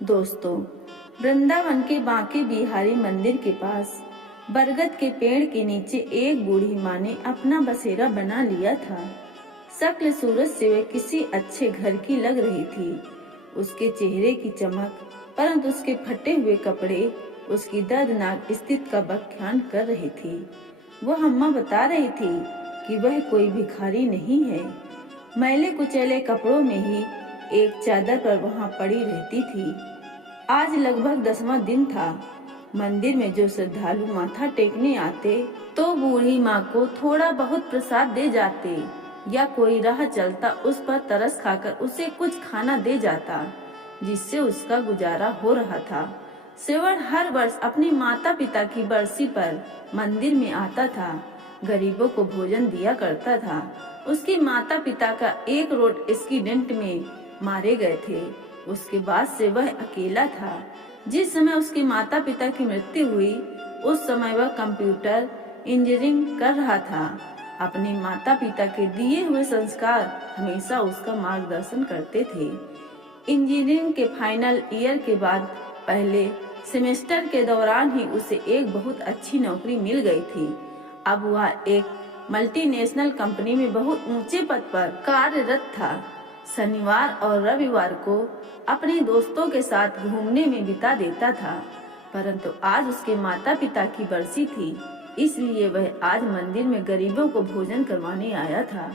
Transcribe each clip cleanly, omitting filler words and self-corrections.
दोस्तों, वृंदावन के बांके बिहारी मंदिर के पास बरगद के पेड़ के नीचे एक बूढ़ी माँ ने अपना बसेरा बना लिया था। शक्ल सूरत से वह किसी अच्छे घर की लग रही थी। उसके चेहरे की चमक, परंतु उसके फटे हुए कपड़े उसकी दर्दनाक स्थिति का बखान कर रही थी। वह अम्मा बता रही थी कि वह कोई भिखारी नहीं है। मैले कुचैले कपड़ों में ही एक चादर पर वहाँ पड़ी रहती थी। आज लगभग 10वां दिन था। मंदिर में जो श्रद्धालु माथा टेकने आते तो बूढ़ी माँ को थोड़ा बहुत प्रसाद दे जाते या कोई राह चलता उस पर तरस खाकर उसे कुछ खाना दे जाता, जिससे उसका गुजारा हो रहा था। श्रवण हर वर्ष अपने माता पिता की बरसी पर मंदिर में आता था, गरीबों को भोजन दिया करता था। उसके माता पिता का एक रोड एक्सीडेंट में मारे गए थे। उसके बाद से वह अकेला था। जिस समय उसके माता पिता की मृत्यु हुई, उस समय वह कंप्यूटर इंजीनियरिंग कर रहा था। अपने माता पिता के दिए हुए संस्कार हमेशा उसका मार्गदर्शन करते थे। इंजीनियरिंग के फाइनल ईयर के बाद पहले सेमेस्टर के दौरान ही उसे एक बहुत अच्छी नौकरी मिल गई थी। अब वह एक मल्टीनेशनल कंपनी में बहुत ऊंचे पद पर कार्यरत था। शनिवार और रविवार को अपने दोस्तों के साथ घूमने में बिता देता था, परंतु आज उसके माता पिता की बरसी थी, इसलिए वह आज मंदिर में गरीबों को भोजन करवाने आया था।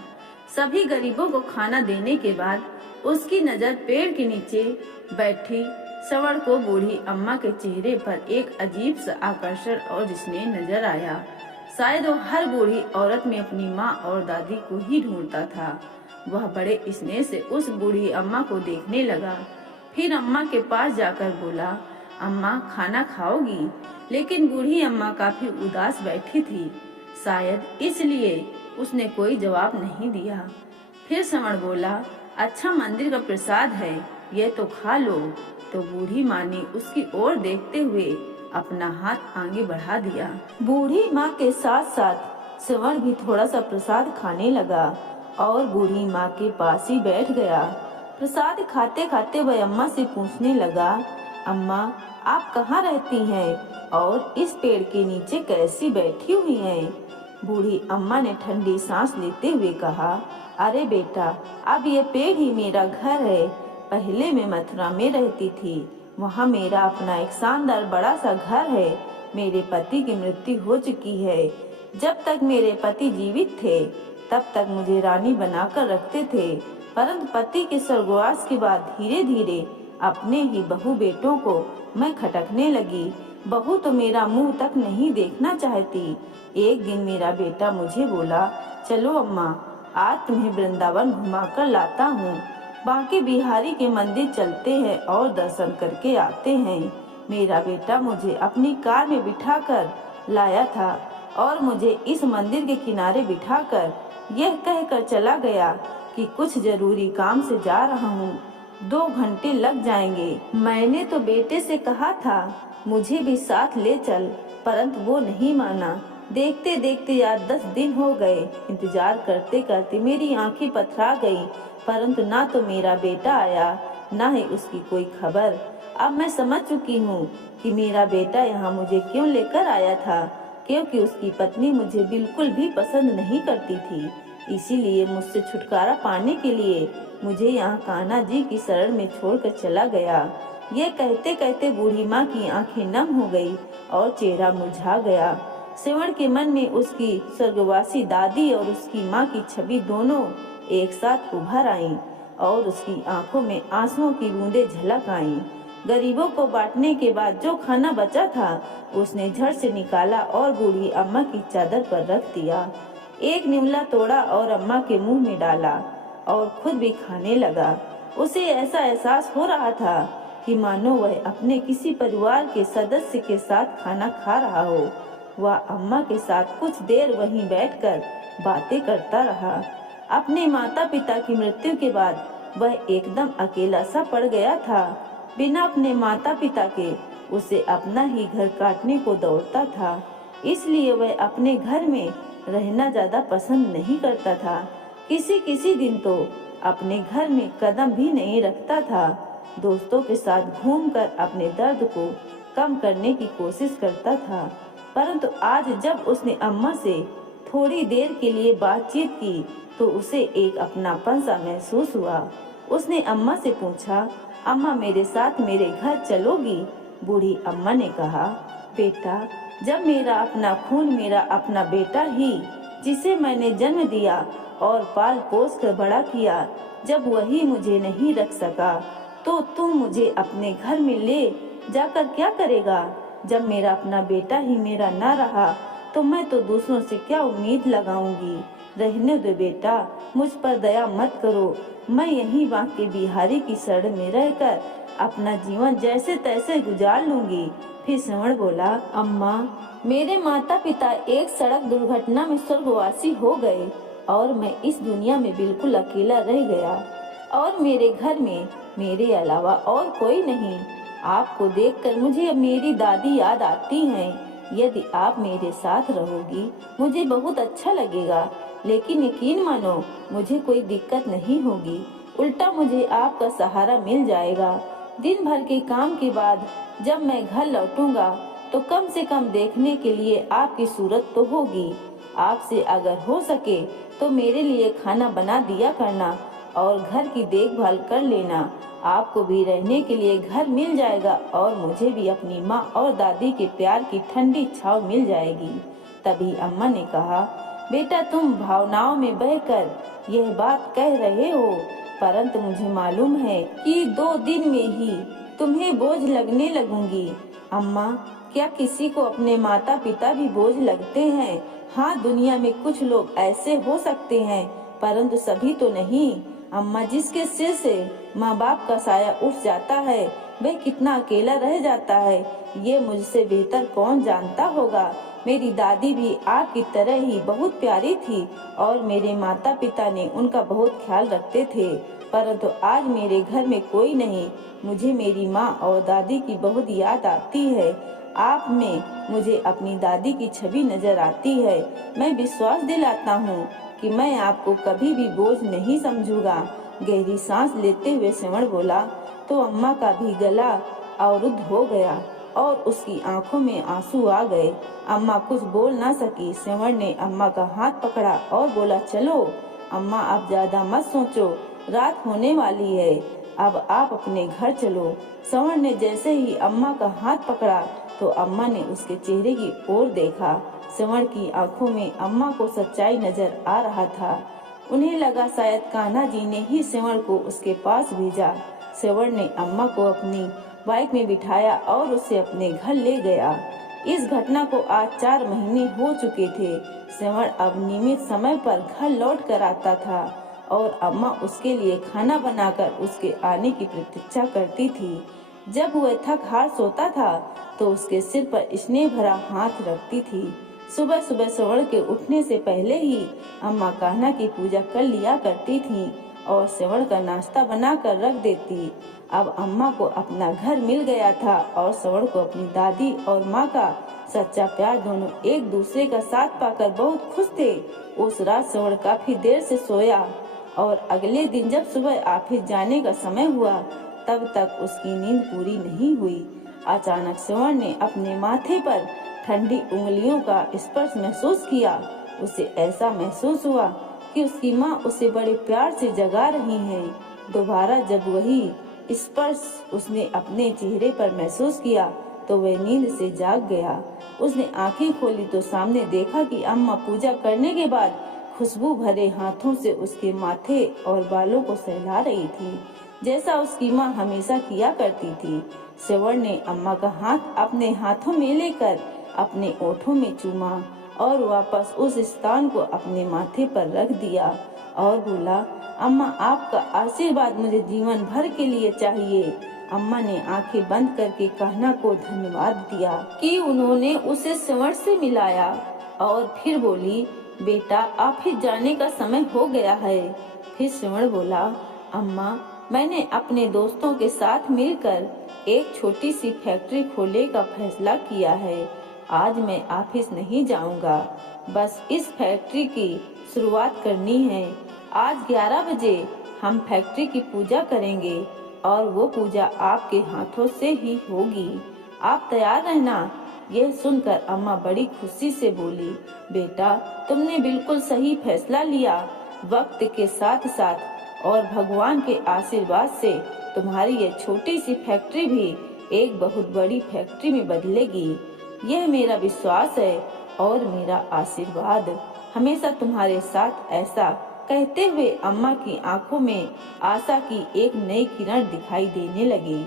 सभी गरीबों को खाना देने के बाद उसकी नजर पेड़ के नीचे बैठी सवड़ को बूढ़ी अम्मा के चेहरे पर एक अजीब सा आकर्षण और स्नेह नजर आया। शायद वो हर बूढ़ी औरत में अपनी माँ और दादी को ही ढूंढता था। वह बड़े स्नेह से उस बूढ़ी अम्मा को देखने लगा। फिर अम्मा के पास जाकर बोला, अम्मा खाना खाओगी? लेकिन बूढ़ी अम्मा काफी उदास बैठी थी, शायद इसलिए उसने कोई जवाब नहीं दिया। फिर समण बोला, अच्छा मंदिर का प्रसाद है, ये तो खा लो। तो बूढ़ी माँ ने उसकी ओर देखते हुए अपना हाथ आगे बढ़ा दिया। बूढ़ी माँ के साथ साथ श्रवण भी थोड़ा सा प्रसाद खाने लगा और बूढ़ी माँ के पास ही बैठ गया। प्रसाद खाते खाते वह अम्मा से पूछने लगा, अम्मा आप कहाँ रहती हैं और इस पेड़ के नीचे कैसी बैठी हुई हैं? बूढ़ी अम्मा ने ठंडी सांस लेते हुए कहा, अरे बेटा, अब ये पेड़ ही मेरा घर है। पहले मैं मथुरा में रहती थी, वहाँ मेरा अपना एक शानदार बड़ा सा घर है। मेरे पति की मृत्यु हो चुकी है। जब तक मेरे पति जीवित थे तब तक मुझे रानी बनाकर रखते थे, परंतु पति के स्वर्गवास के बाद धीरे धीरे अपने ही बहू बेटों को मैं खटकने लगी। बहू तो मेरा मुंह तक नहीं देखना चाहती। एक दिन मेरा बेटा मुझे बोला, चलो अम्मा, आज तुम्हें वृंदावन घुमाकर लाता हूँ। बांके बिहारी के मंदिर चलते हैं और दर्शन करके आते हैं। मेरा बेटा मुझे अपनी कार में बिठाकर लाया था और मुझे इस मंदिर के किनारे बिठाकर यह कहकर चला गया कि कुछ जरूरी काम से जा रहा हूँ, 2 घंटे लग जाएंगे। मैंने तो बेटे से कहा था मुझे भी साथ ले चल, परंतु वो नहीं माना। देखते देखते 10 दिन हो गए। इंतजार करते करते मेरी आंखें पथरा गई, परंतु ना तो मेरा बेटा आया, ना ही उसकी कोई खबर। अब मैं समझ चुकी हूँ कि मेरा बेटा यहाँ मुझे क्यों लेकर आया था, क्योंकि उसकी पत्नी मुझे बिल्कुल भी पसंद नहीं करती थी। इसीलिए मुझसे छुटकारा पाने के लिए मुझे यहाँ कान्हा जी की शरण में छोड़कर चला गया। ये कहते कहते बूढ़ी माँ की आंखें नम हो गई और चेहरा मुरझा गया। श्रवण के मन में उसकी स्वर्गवासी दादी और उसकी माँ की छवि दोनों एक साथ उभर आईं और उसकी आंखों में आंसुओं की बूंदें झलक आईं। गरीबों को बांटने के बाद जो खाना बचा था उसने झट से निकाला और बूढ़ी अम्मा की चादर पर रख दिया। एक निमला तोड़ा और अम्मा के मुंह में डाला और खुद भी खाने लगा। उसे ऐसा एहसास हो रहा था कि मानो वह अपने किसी परिवार के सदस्य के साथ खाना खा रहा हो। वह अम्मा के साथ कुछ देर वहीं बैठकर बातें करता रहा। अपने माता पिता की मृत्यु के बाद वह एकदम अकेला सा पड़ गया था। बिना अपने माता पिता के उसे अपना ही घर काटने को दौड़ता था, इसलिए वह अपने घर में रहना ज्यादा पसंद नहीं करता था। किसी किसी दिन तो अपने घर में कदम भी नहीं रखता था। दोस्तों के साथ घूमकर अपने दर्द को कम करने की कोशिश करता था। परंतु आज जब उसने अम्मा से थोड़ी देर के लिए बातचीत की तो उसे एक अपनापन सा महसूस हुआ। उसने अम्मा से पूछा, अम्मा मेरे साथ मेरे घर चलोगी? बूढ़ी अम्मा ने कहा, बेटा, जब मेरा अपना खून, मेरा अपना बेटा ही जिसे मैंने जन्म दिया और पाल पोस कर बड़ा किया, जब वही मुझे नहीं रख सका तो तुम मुझे अपने घर में ले जाकर क्या करेगा? जब मेरा अपना बेटा ही मेरा ना रहा तो मैं तो दूसरों से क्या उम्मीद लगाऊंगी? रहने दो बेटा, मुझ पर दया मत करो। मैं यहीं बांके बिहारी की शरण में रहकर अपना जीवन जैसे तैसे गुजार लूंगी। फिर श्रवण बोला, अम्मा, मेरे माता पिता एक सड़क दुर्घटना में स्वर्गवासी हो गए और मैं इस दुनिया में बिल्कुल अकेला रह गया और मेरे घर में मेरे अलावा और कोई नहीं। आपको देखकर मुझे अब मेरी दादी याद आती हैं। यदि आप मेरे साथ रहोगी मुझे बहुत अच्छा लगेगा, लेकिन यकीन मानो मुझे कोई दिक्कत नहीं होगी। उल्टा मुझे आपका सहारा मिल जाएगा। दिन भर के काम के बाद जब मैं घर लौटूंगा तो कम से कम देखने के लिए आपकी सूरत तो होगी। आपसे अगर हो सके तो मेरे लिए खाना बना दिया करना और घर की देखभाल कर लेना। आपको भी रहने के लिए घर मिल जाएगा और मुझे भी अपनी माँ और दादी के प्यार की ठंडी छांव मिल जाएगी। तभी अम्मा ने कहा, बेटा, तुम भावनाओं में बहकर यह बात कह रहे हो, परंतु मुझे मालूम है कि 2 दिन में ही तुम्हें बोझ लगने लगूंगी। अम्मा, क्या किसी को अपने माता पिता भी बोझ लगते हैं? हाँ, दुनिया में कुछ लोग ऐसे हो सकते हैं, परंतु सभी तो नहीं। अम्मा, जिसके सिर से माँ बाप का साया उठ जाता है वह कितना अकेला रह जाता है, ये मुझसे बेहतर कौन जानता होगा। मेरी दादी भी आपकी तरह ही बहुत प्यारी थी और मेरे माता पिता ने उनका बहुत ख्याल रखते थे, परंतु आज मेरे घर में कोई नहीं। मुझे मेरी माँ और दादी की बहुत याद आती है। आप में मुझे अपनी दादी की छवि नजर आती है। मैं विश्वास दिलाता हूँ कि मैं आपको कभी भी बोझ नहीं समझूंगा। गहरी सांस लेते हुए श्रवण बोला तो अम्मा का भी गला अवरुद्ध हो गया और उसकी आंखों में आंसू आ गए। अम्मा कुछ बोल ना सकी। श्रवण ने अम्मा का हाथ पकड़ा और बोला, चलो अम्मा, अब ज्यादा मत सोचो, रात होने वाली है, अब आप अपने घर चलो। श्रवण ने जैसे ही अम्मा का हाथ पकड़ा तो अम्मा ने उसके चेहरे की ओर देखा। श्रवण की आंखों में अम्मा को सच्चाई नजर आ रहा था। उन्हें लगा शायद कान्हा जी ने ही श्रवण को उसके पास भेजा। श्रवण ने अम्मा को अपनी बाइक में बिठाया और उसे अपने घर ले गया। इस घटना को आज 4 महीने हो चुके थे। श्रवण अब नियमित समय पर घर लौट कर आता था और अम्मा उसके लिए खाना बनाकर उसके आने की प्रतीक्षा करती थी। जब वह थक हार सोता था तो उसके सिर पर स्नेह भरा हाथ रखती थी। सुबह सुबह श्रवण के उठने से पहले ही अम्मा कान्हा की पूजा कर लिया करती थी और श्रवण का नाश्ता बना कर रख देती। अब अम्मा को अपना घर मिल गया था और श्रवण को अपनी दादी और माँ का सच्चा प्यार, दोनों एक दूसरे का साथ पाकर बहुत खुश थे। उस रात श्रवण काफी देर से सोया और अगले दिन जब सुबह ऑफिस जाने का समय हुआ तब तक उसकी नींद पूरी नहीं हुई। अचानक श्रवण ने अपने माथे पर ठंडी उंगलियों का स्पर्श महसूस किया। उसे ऐसा महसूस हुआ कि उसकी माँ उसे बड़े प्यार से जगा रही है। दोबारा जब वही स्पर्श उसने अपने चेहरे पर महसूस किया तो वह नींद से जाग गया। उसने आंखें खोली तो सामने देखा कि अम्मा पूजा करने के बाद खुशबू भरे हाथों से उसके माथे और बालों को सहला रही थी, जैसा उसकी माँ हमेशा किया करती थी। श्रवण ने अम्मा का हाथ अपने हाथों में लेकर अपने ओठों में चूमा और वापस उस स्थान को अपने माथे पर रख दिया और बोला, अम्मा, आपका आशीर्वाद मुझे जीवन भर के लिए चाहिए। अम्मा ने आंखें बंद करके कान्हा को धन्यवाद दिया कि उन्होंने उसे श्रवण से मिलाया और फिर बोली, बेटा, ऑफिस जाने का समय हो गया है। फिर श्रवण बोला, अम्मा, मैंने अपने दोस्तों के साथ मिलकर एक छोटी सी फैक्ट्री खोलने का फैसला किया है। आज मैं ऑफिस नहीं जाऊंगा, बस इस फैक्ट्री की शुरुआत करनी है। आज 11 बजे हम फैक्ट्री की पूजा करेंगे और वो पूजा आपके हाथों से ही होगी। आप तैयार रहना। यह सुनकर अम्मा बड़ी खुशी से बोली, बेटा तुमने बिल्कुल सही फैसला लिया। वक्त के साथ साथ और भगवान के आशीर्वाद से तुम्हारी ये छोटी सी फैक्ट्री भी एक बहुत बड़ी फैक्ट्री में बदलेगी। यह मेरा विश्वास है और मेरा आशीर्वाद हमेशा तुम्हारे साथ। ऐसा कहते हुए अम्मा की आंखों में आशा की एक नई किरण दिखाई देने लगी।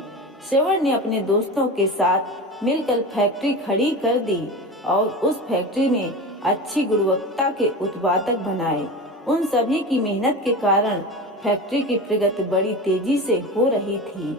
श्रवण ने अपने दोस्तों के साथ मिलकर फैक्ट्री खड़ी कर दी और उस फैक्ट्री में अच्छी गुणवत्ता के उत्पादक बनाए। उन सभी की मेहनत के कारण फैक्ट्री की प्रगति बड़ी तेजी से हो रही थी।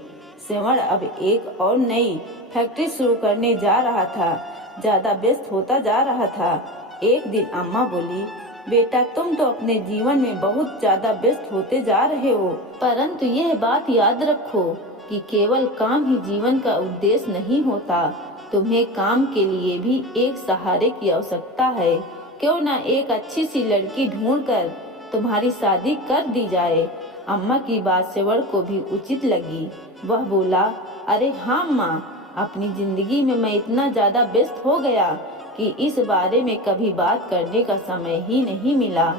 श्रवण अब एक और नई फैक्ट्री शुरू करने जा रहा था, ज्यादा व्यस्त होता जा रहा था। एक दिन अम्मा बोली, बेटा तुम तो अपने जीवन में बहुत ज्यादा व्यस्त होते जा रहे हो, परंतु यह बात याद रखो कि केवल काम ही जीवन का उद्देश्य नहीं होता। तुम्हें काम के लिए भी एक सहारे की आवश्यकता है। क्यों न एक अच्छी सी लड़की ढूंढकर तुम्हारी शादी कर दी जाए। अम्मा की बात श्रवण को भी उचित लगी। वह बोला, अरे हाँ माँ, अपनी जिंदगी में मैं इतना ज्यादा व्यस्त हो गया कि इस बारे में कभी बात करने का समय ही नहीं मिला।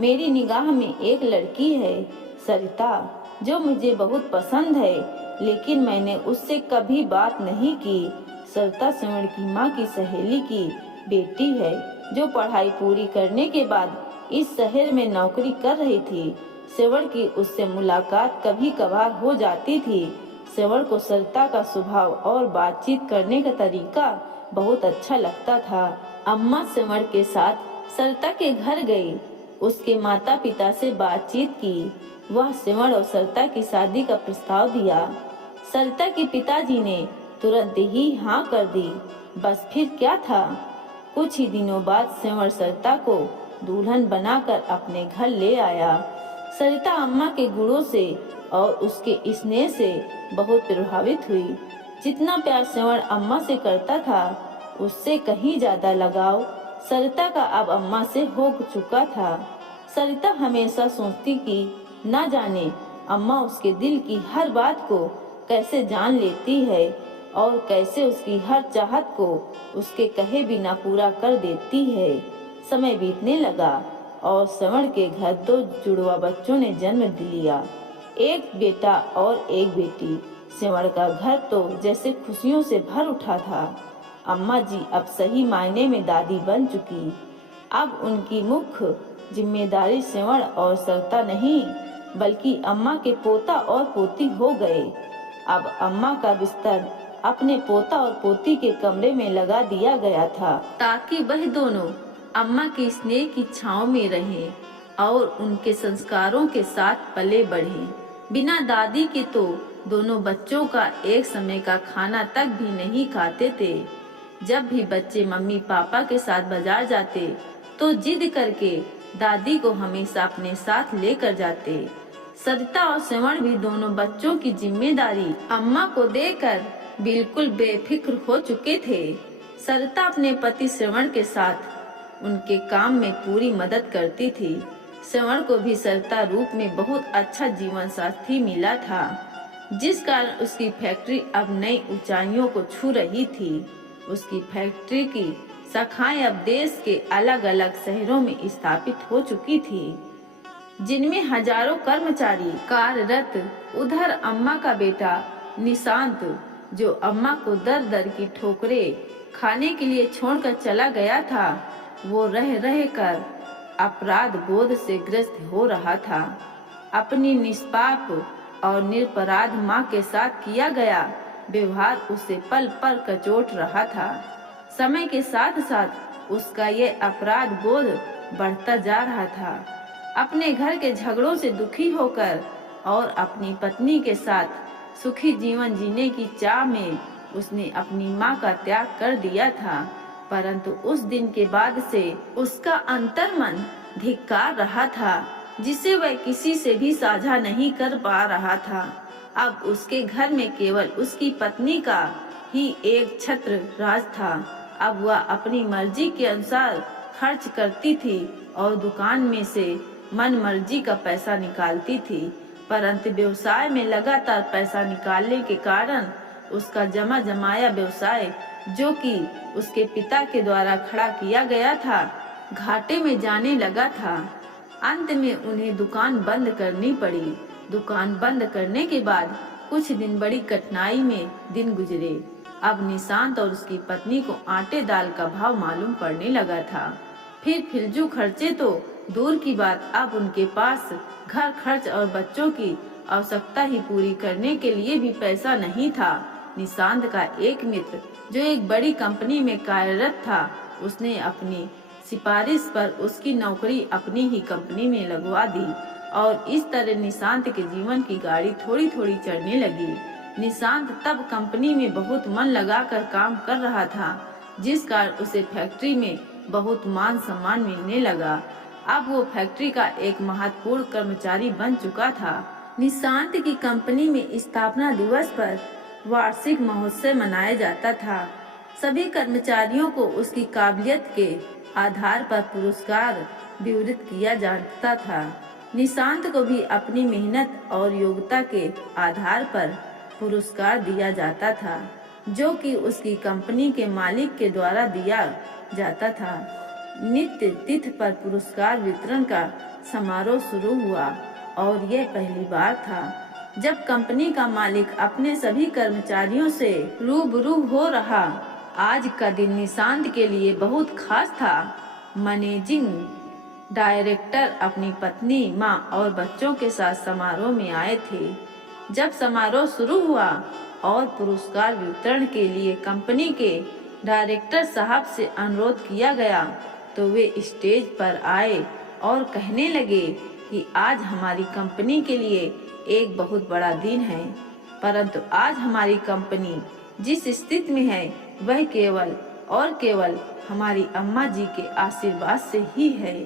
मेरी निगाह में एक लड़की है सरिता, जो मुझे बहुत पसंद है, लेकिन मैंने उससे कभी बात नहीं की। सरिता श्रवण की माँ की सहेली की बेटी है, जो पढ़ाई पूरी करने के बाद इस शहर में नौकरी कर रही थी। श्रवण की उससे मुलाकात कभी कभार हो जाती थी। श्रवण को सरिता का स्वभाव और बातचीत करने का तरीका बहुत अच्छा लगता था। अम्मा श्रवण के साथ सरिता के घर गई, उसके माता पिता से बातचीत की। वह श्रवण और सरिता की शादी का प्रस्ताव दिया। सरिता के पिताजी ने तुरंत ही हाँ कर दी। बस फिर क्या था, कुछ ही दिनों बाद श्रवण सरिता को दुल्हन बनाकर अपने घर ले आया। सरिता अम्मा के गुणों से और उसके स्नेह से बहुत प्रभावित हुई। जितना प्यार श्रवण अम्मा से करता था, उससे कहीं ज्यादा लगाव सरिता का अब अम्मा से हो चुका था। सरिता हमेशा सोचती कि न जाने अम्मा उसके दिल की हर बात को कैसे जान लेती है और कैसे उसकी हर चाहत को उसके कहे बिना पूरा कर देती है। समय बीतने लगा और श्रवण के घर 2 जुड़वा बच्चों ने जन्म लिया, एक बेटा और एक बेटी। श्रवण का घर तो जैसे खुशियों से भर उठा था। अम्मा जी अब सही मायने में दादी बन चुकी। अब उनकी मुख्य जिम्मेदारी श्रवण और सरिता नहीं, बल्कि अम्मा के पोता और पोती हो गए। अब अम्मा का बिस्तर अपने पोता और पोती के कमरे में लगा दिया गया था, ताकि वह दोनों अम्मा के स्नेह की छांव में रहें और उनके संस्कारों के साथ पले बढ़े। बिना दादी के तो दोनों बच्चों का एक समय का खाना तक भी नहीं खाते थे। जब भी बच्चे मम्मी पापा के साथ बाजार जाते तो जिद करके दादी को हमेशा अपने साथ लेकर जाते। सरिता और श्रवण भी दोनों बच्चों की जिम्मेदारी अम्मा को देकर बिल्कुल बेफिक्र हो चुके थे। सरिता अपने पति श्रवण के साथ उनके काम में पूरी मदद करती थी। श्रवण को भी सरिता रूप में बहुत अच्छा जीवन साथी मिला था, जिस कारण उसकी फैक्ट्री अब नई ऊंचाइयों को छू रही थी। उसकी फैक्ट्री की शाखाएं अब देश के अलग अलग शहरों में स्थापित हो चुकी थी, जिनमें हजारों कर्मचारी कार्यरत। उधर अम्मा का बेटा निशांत, जो अम्मा को दर दर की ठोकरें खाने के लिए छोड़कर चला गया था, वो रह रह कर अपराध बोध से ग्रस्त हो रहा था। अपनी निष्पाप और निरपराध माँ के साथ किया गया व्यवहार उसे पल पल कचोट रहा था। समय के साथ साथ उसका ये अपराध बोध बढ़ता जा रहा था। अपने घर के झगड़ों से दुखी होकर और अपनी पत्नी के साथ सुखी जीवन जीने की चाह में उसने अपनी माँ का त्याग कर दिया था, परंतु उस दिन के बाद से उसका अंतर्मन धिक्कार रहा था, जिसे वह किसी से भी साझा नहीं कर पा रहा था। अब उसके घर में केवल उसकी पत्नी का ही एक छत्र राज था। अब वह अपनी मर्जी के अनुसार खर्च करती थी और दुकान में से मन मर्जी का पैसा निकालती थी। परंतु व्यवसाय में लगातार पैसा निकालने के कारण उसका जमा जमाया व्यवसाय, जो कि उसके पिता के द्वारा खड़ा किया गया था, घाटे में जाने लगा था। अंत में उन्हें दुकान बंद करनी पड़ी। दुकान बंद करने के बाद कुछ दिन बड़ी कठिनाई में दिन गुजरे। अब निशांत और उसकी पत्नी को आटे दाल का भाव मालूम पड़ने लगा था। फिर फिलजू खर्चे तो दूर की बात, अब उनके पास घर खर्च और बच्चों की आवश्यकता ही पूरी करने के लिए भी पैसा नहीं था। निशांत का एक मित्र जो एक बड़ी कंपनी में कार्यरत था, उसने अपनी सिफारिश पर उसकी नौकरी अपनी ही कंपनी में लगवा दी और इस तरह निशांत के जीवन की गाड़ी थोड़ी थोड़ी चढ़ने लगी। निशांत तब कंपनी में बहुत मन लगाकर काम कर रहा था, जिस कारण उसे फैक्ट्री में बहुत मान सम्मान मिलने लगा। अब वो फैक्ट्री का एक महत्वपूर्ण कर्मचारी बन चुका था। निशांत की कंपनी में स्थापना दिवस पर वार्षिक महोत्सव मनाया जाता था। सभी कर्मचारियों को उसकी काबिलियत के आधार पर पुरस्कार वितरित किया जाता था। निशांत को भी अपनी मेहनत और योग्यता के आधार पर पुरस्कार दिया जाता था, जो कि उसकी कंपनी के मालिक के द्वारा दिया जाता था। नित्य तिथि पर पुरस्कार वितरण का समारोह शुरू हुआ और यह पहली बार था जब कंपनी का मालिक अपने सभी कर्मचारियों से रूबरू हो रहा। आज का दिन निशांत के लिए बहुत खास था। मैनेजिंग डायरेक्टर अपनी पत्नी, माँ और बच्चों के साथ समारोह में आए थे। जब समारोह शुरू हुआ और पुरस्कार वितरण के लिए कंपनी के डायरेक्टर साहब से अनुरोध किया गया, तो वे स्टेज पर आए और कहने लगे कि आज हमारी कंपनी के लिए एक बहुत बड़ा दिन है, परंतु आज हमारी कंपनी जिस स्थिति में है वह केवल और केवल हमारी अम्मा जी के आशीर्वाद से ही है।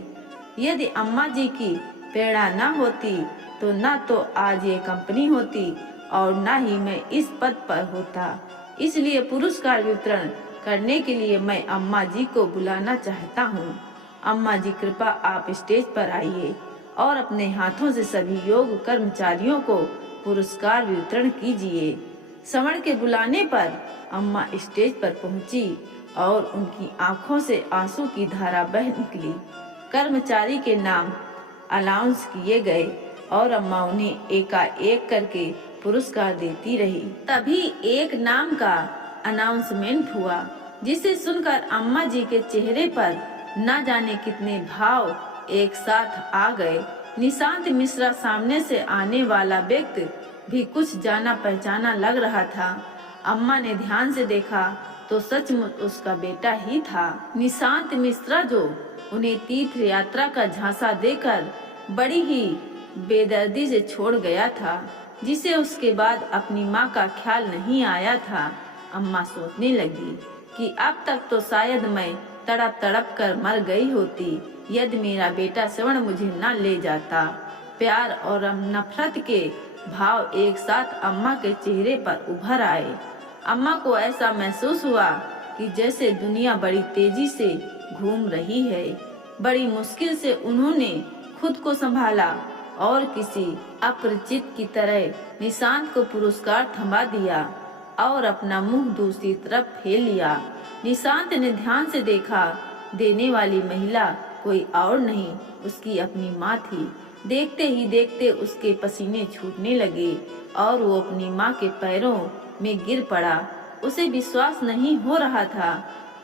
यदि अम्मा जी की प्रेरणा न होती तो न तो आज ये कंपनी होती और न ही मैं इस पद पर होता। इसलिए पुरस्कार वितरण करने के लिए मैं अम्मा जी को बुलाना चाहता हूँ। अम्मा जी, कृपा आप स्टेज पर आइए और अपने हाथों से सभी योग्य कर्मचारियों को पुरस्कार वितरण कीजिए। श्रवण के बुलाने पर अम्मा स्टेज पर पहुंची और उनकी आंखों से आंसू की धारा बह निकली। कर्मचारी के नाम अनाउंस किए गए और अम्मा उन्हें एकाएक करके पुरस्कार देती रही। तभी एक नाम का अनाउंसमेंट हुआ, जिसे सुनकर अम्मा जी के चेहरे पर न जाने कितने भाव एक साथ आ गए। निशांत मिश्रा सामने से आने वाला व्यक्ति भी कुछ जाना पहचाना लग रहा था। अम्मा ने ध्यान से देखा तो सचमुच उसका बेटा ही था। निशांत मिश्रा, जो उन्हें तीर्थ यात्रा का झांसा देकर बड़ी ही बेदर्दी से छोड़ गया था, जिसे उसके बाद अपनी माँ का ख्याल नहीं आया था। अम्मा सोचने लगी कि अब तक तो शायद मैं तड़प तड़प कर मर गई होती यदि मेरा बेटा श्रवण मुझे न ले जाता। प्यार और नफरत के भाव एक साथ अम्मा के चेहरे पर उभर आए। अम्मा को ऐसा महसूस हुआ कि जैसे दुनिया बड़ी तेजी से घूम रही है। बड़ी मुश्किल से उन्होंने खुद को संभाला और किसी अपरिचित की तरह निशांत को पुरस्कार थमा दिया और अपना मुंह दूसरी तरफ फेर लिया। निशांत ने ध्यान से देखा, देने वाली महिला कोई और नहीं, उसकी अपनी माँ थी। देखते ही देखते उसके पसीने छूटने लगे और वो अपनी माँ के पैरों में गिर पड़ा। उसे विश्वास नहीं हो रहा था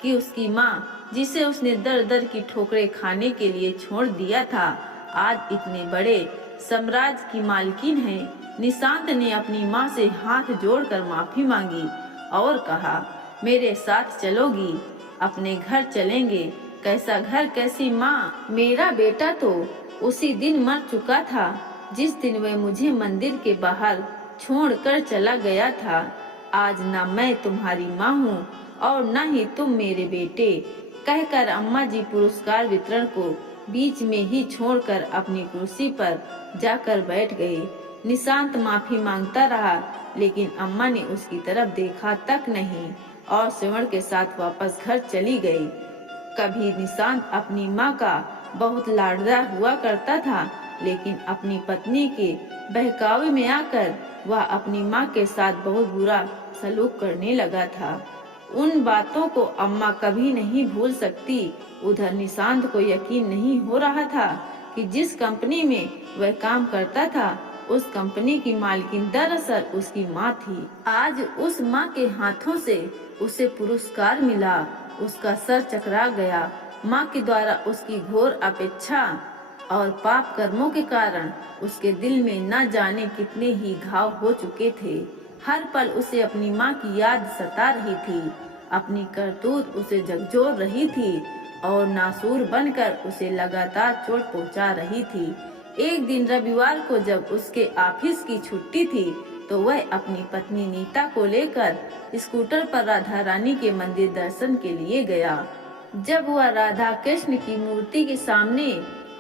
कि उसकी माँ, जिसे उसने दर दर की ठोकरें खाने के लिए छोड़ दिया था, आज इतने बड़े साम्राज्य की मालकिन है। निशांत ने अपनी माँ से हाथ जोड़कर माफी मांगी और कहा, मेरे साथ चलोगी? अपने घर चलेंगे? कैसा घर, कैसी माँ? मेरा बेटा तो उसी दिन मर चुका था जिस दिन वह मुझे मंदिर के बाहर छोड़कर चला गया था। आज न मैं तुम्हारी माँ हूँ और न ही तुम मेरे बेटे। कहकर अम्मा जी पुरस्कार वितरण को बीच में ही छोड़कर अपनी कुर्सी पर जाकर बैठ गए। निशांत माफी मांगता रहा, लेकिन अम्मा ने उसकी तरफ देखा तक नहीं और श्रवण के साथ वापस घर चली गई। कभी निशांत अपनी माँ का बहुत लाडला हुआ करता था, लेकिन अपनी पत्नी के बहकावे में आकर वह अपनी माँ के साथ बहुत बुरा सलूक करने लगा था। उन बातों को अम्मा कभी नहीं भूल सकती। उधर निशांत को यकीन नहीं हो रहा था कि जिस कंपनी में वह काम करता था उस कंपनी की मालकिन दरअसल उसकी माँ थी। आज उस माँ के हाथों से उसे पुरस्कार मिला। उसका सर चकरा गया। माँ के द्वारा उसकी घोर अपेक्षा और पाप कर्मों के कारण उसके दिल में न जाने कितने ही घाव हो चुके थे। हर पल उसे अपनी माँ की याद सता रही थी। अपनी करतूत उसे झकझोर रही थी और नासूर बनकर उसे लगातार चोट पहुंचा रही थी। एक दिन रविवार को जब उसके ऑफिस की छुट्टी थी तो वह अपनी पत्नी नीता को लेकर स्कूटर पर राधा रानी के मंदिर दर्शन के लिए गया। जब वह राधा कृष्ण की मूर्ति के सामने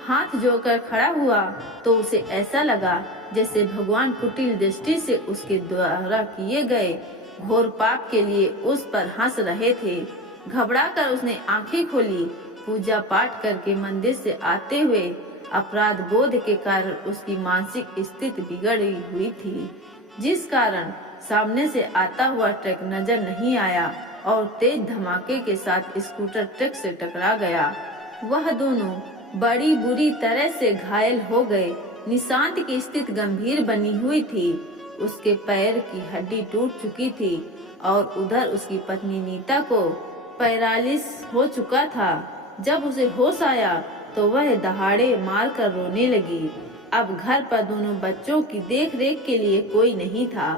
हाथ जोड़कर खड़ा हुआ तो उसे ऐसा लगा जैसे भगवान कुटिल दृष्टि से उसके द्वारा किए गए घोर पाप के लिए उस पर हंस रहे थे। घबराकर उसने आंखें खोली। पूजा पाठ करके मंदिर से आते हुए अपराध बोध के कारण उसकी मानसिक स्थिति बिगड़ी हुई थी, जिस कारण सामने से आता हुआ ट्रक नजर नहीं आया और तेज धमाके के साथ स्कूटर ट्रक से टकरा गया। वह दोनों बड़ी बुरी तरह से घायल हो गए। निशांत की स्थिति गंभीर बनी हुई थी। उसके पैर की हड्डी टूट चुकी थी और उधर उसकी पत्नी नीता को पैरालिसिस हो चुका था। जब उसे होश आया तो वह दहाड़े मारकर रोने लगी। अब घर पर दोनों बच्चों की देखरेख के लिए कोई नहीं था।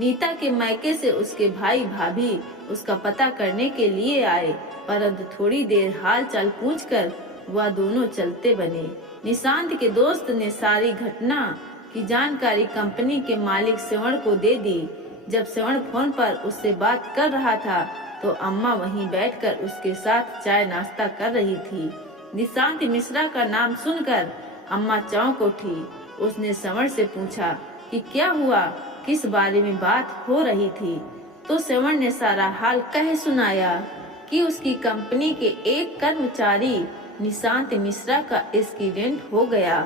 नीता के मायके से उसके भाई भाभी उसका पता करने के लिए आए, परंतु थोड़ी देर हाल चाल पूछकर वह दोनों चलते बने। निशांत के दोस्त ने सारी घटना की जानकारी कंपनी के मालिक श्रवण को दे दी। जब श्रवण फोन पर उससे बात कर रहा था तो अम्मा वहीं बैठकर उसके साथ चाय नाश्ता कर रही थी। निशांत मिश्रा का नाम सुनकर अम्मा चौंक उठी। उसने श्रवण से पूछा कि क्या हुआ, किस बारे में बात हो रही थी। तो श्रवण ने सारा हाल कह सुनाया कि उसकी कंपनी के एक कर्मचारी निशांत मिश्रा का एक्सीडेंट हो गया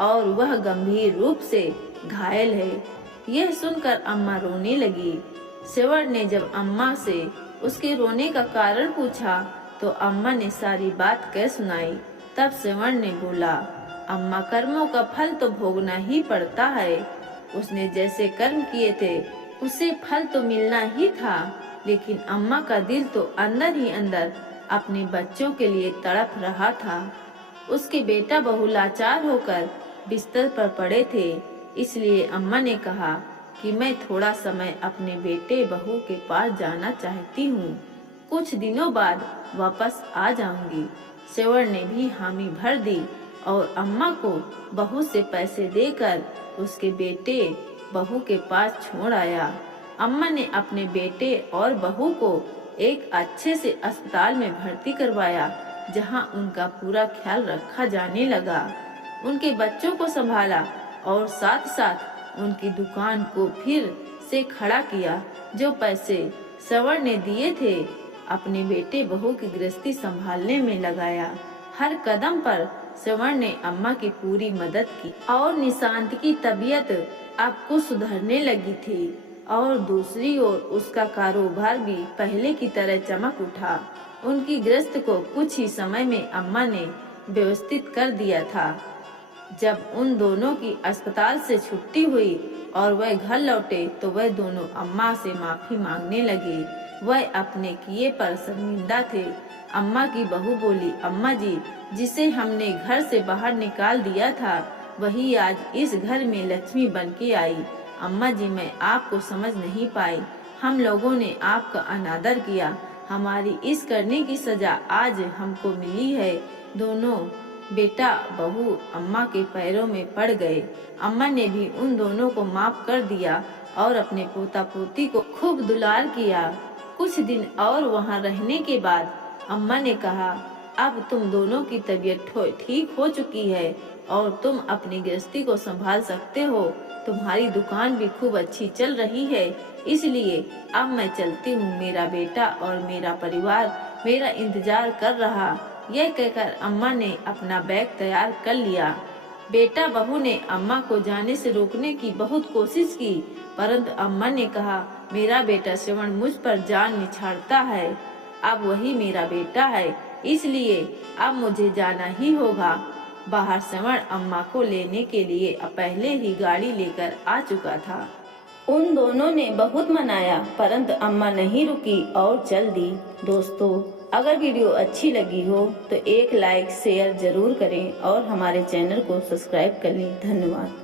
और वह गंभीर रूप से घायल है। यह सुनकर अम्मा रोने लगी। श्रवण ने जब अम्मा से उसके रोने का कारण पूछा तो अम्मा ने सारी बात कह सुनाई। तब श्रवण ने बोला, अम्मा, कर्मों का फल तो भोगना ही पड़ता है। उसने जैसे कर्म किए थे उसे फल तो मिलना ही था, लेकिन अम्मा का दिल तो अंदर ही अंदर अपने बच्चों के लिए तड़प रहा था। उसके बेटा बहू लाचार होकर बिस्तर पर पड़े थे, इसलिए अम्मा ने कहा कि मैं थोड़ा समय अपने बेटे बहू के पास जाना चाहती हूँ। कुछ दिनों बाद वापस आ जाऊंगी। श्रवण ने भी हामी भर दी और अम्मा को बहू से पैसे देकर उसके बेटे बहू के पास छोड़ आया। अम्मा ने अपने बेटे और बहू को एक अच्छे से अस्पताल में भर्ती करवाया, जहां उनका पूरा ख्याल रखा जाने लगा। उनके बच्चों को संभाला और साथ साथ उनकी दुकान को फिर से खड़ा किया। जो पैसे श्रवण ने दिए थे अपने बेटे बहू की गृहस्थी संभालने में लगाया। हर कदम पर श्रवण ने अम्मा की पूरी मदद की और निशांत की तबीयत अब कुछ सुधरने लगी थी और दूसरी ओर उसका कारोबार भी पहले की तरह चमक उठा। उनकी गृहस्थ को कुछ ही समय में अम्मा ने व्यवस्थित कर दिया था। जब उन दोनों की अस्पताल से छुट्टी हुई और वह घर लौटे तो वह दोनों अम्मा से माफी मांगने लगे। वह अपने किए पर शर्मिंदा थे। अम्मा की बहू बोली, अम्मा जी, जिसे हमने घर से बाहर निकाल दिया था वही आज इस घर में लक्ष्मी बन के आई। अम्मा जी, मैं आपको समझ नहीं पाई। हम लोगों ने आपका अनादर किया। हमारी इस करने की सजा आज हमको मिली है। दोनों बेटा बहू अम्मा के पैरों में पड़ गए। अम्मा ने भी उन दोनों को माफ कर दिया और अपने पोता पोती को खूब दुलार किया। कुछ दिन और वहाँ रहने के बाद अम्मा ने कहा, अब तुम दोनों की तबीयत ठीक हो चुकी है और तुम अपनी गृहस्थी को संभाल सकते हो। तुम्हारी दुकान भी खूब अच्छी चल रही है, इसलिए अब मैं चलती हूँ। मेरा बेटा और मेरा परिवार मेरा इंतजार कर रहा। यह कहकर अम्मा ने अपना बैग तैयार कर लिया बेटा बहू ने अम्मा को जाने से रोकने की बहुत कोशिश की, परंतु अम्मा ने कहा, मेरा बेटा श्रवण मुझ पर जान निछाड़ता है। अब वही मेरा बेटा है, इसलिए अब मुझे जाना ही होगा। बाहर श्रवण अम्मा को लेने के लिए पहले ही गाड़ी लेकर आ चुका था। उन दोनों ने बहुत मनाया, परंतु अम्मा नहीं रुकी और चल दी। दोस्तों, अगर वीडियो अच्छी लगी हो तो एक लाइक शेयर जरूर करें और हमारे चैनल को सब्सक्राइब कर लें। धन्यवाद।